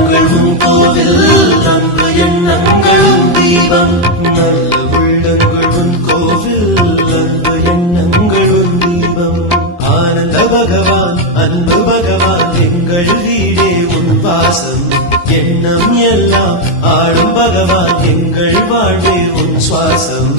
உள்ளங்கள் உன் கோவில் அன்பு எண்ணங்களும் தீபம் நல்ல உள்ளங்கள் உன் கோவில் அன்பு எண்ணங்களும் தீபம் ஆனந்த பகவான் அன்பு பகவான் எங்கள் வீடே உன் வாசம் எண்ணம் எல்லாம் ஆளும் பகவான் எங்கள் வாழ்வே உன் சுவாசம்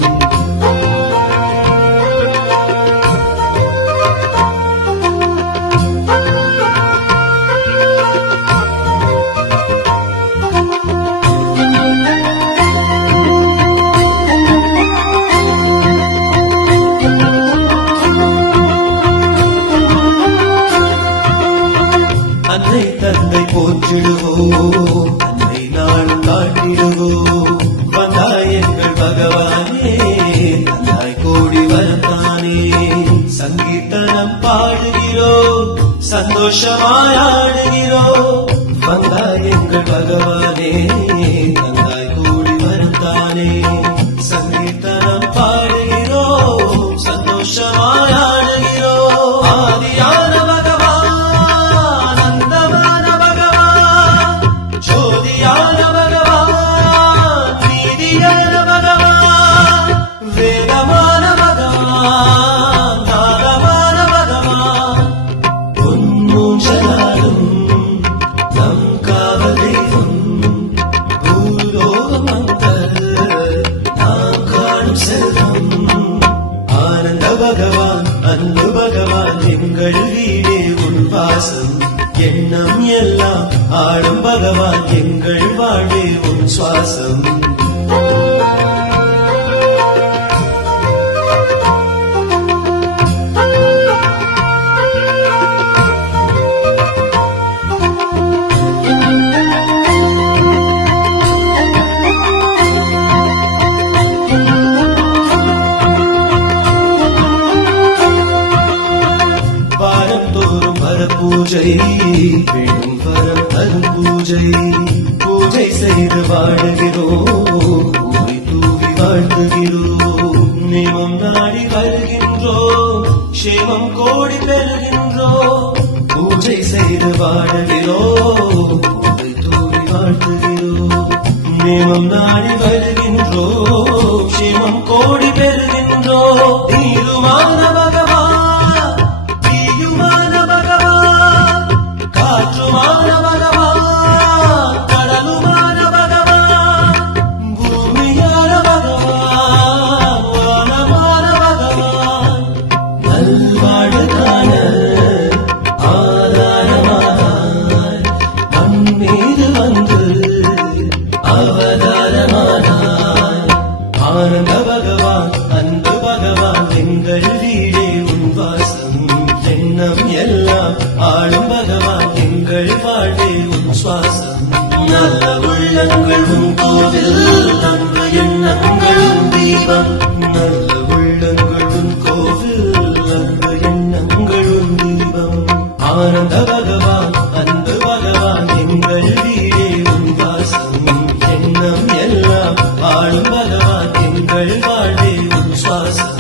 அன்னை தந்தை போற்றிடுவோம் அன்னை நாள் காட்டிடுவோம் வந்தாய் எங்கள் பகவானே தந்தாய் கோடி வரத்தானே சங்கீர்த்தனம் பாடுகிறோம் சந்தோஷமாய் ஆடுகிறோம் வந்தாய் எங்கள் பகவானே தந்தாய் கோடி வரத்தானே சங்கீர்த்தனம் பாடுகிறோம் சந்தோஷமாய் ஆடுகிறோம் ஆதியான பகவான் அன்பு பகவான் எங்கள் வீடே உன் வாசம் எண்ணம் எல்லாம் ஆடும் பகவான் எங்கள் வாழ்வே உன் சுவாசம் பூஜை வேணும் வரம் தரும் பூஜை பூஜை செய்து வாழுகிறோம் பூவை தூவி வாழ்த்துகிறோம் நிமம் நாடி வருகின்றோம் சேமம் கோடி பெறுகின்றோம் பூஜை செய்து வாழுகிறோம் பூவை தூவி வாழ்த்துகிறோம் நிமம் நாடி வருகின்றோம் சேமம் கோடி பெறுகின்றோம் நீருமான பகவான் காற்றுமான பகவான் கடலுமான பகவான் பூமியான பகவான் வானமான பகவான் நல்வாழ்வுக்கான ஆதாரமானாய் மண் மீது வந்து அவதாரமானாய் ஆனந்த பகவான் அன்பு பகவான் எங்கள் வீடே உன் வாசம் எண்ணம் எல்லாம் ஆளும் பகவான் எங்கள் வாழ்வே உன் சுவாசம் நல்ல உள்ளங்கள் உன் கோவில் அன்பு எண்ணங்களும் தீபம் நல்ல உள்ளங்கள் உன் கோவில் அன்பு எண்ணங்களும் தீபம் ஆனந்த பகவான் அன்பு பகவான் எங்கள் வீடே உன் வாசம் எண்ணம் எல்லாம் ஆளும் பகவான் எங்கள் வாழ்வே உன் சுவாசம்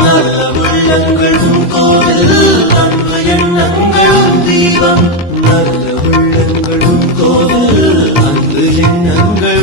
நல்ல உள்ளங்கள் உன் கோவில் அன்பு எண்ணங்களும் தீபம் நல்ல உள்ளங்களும் கோவில் அன்பு எண்ணங்கள்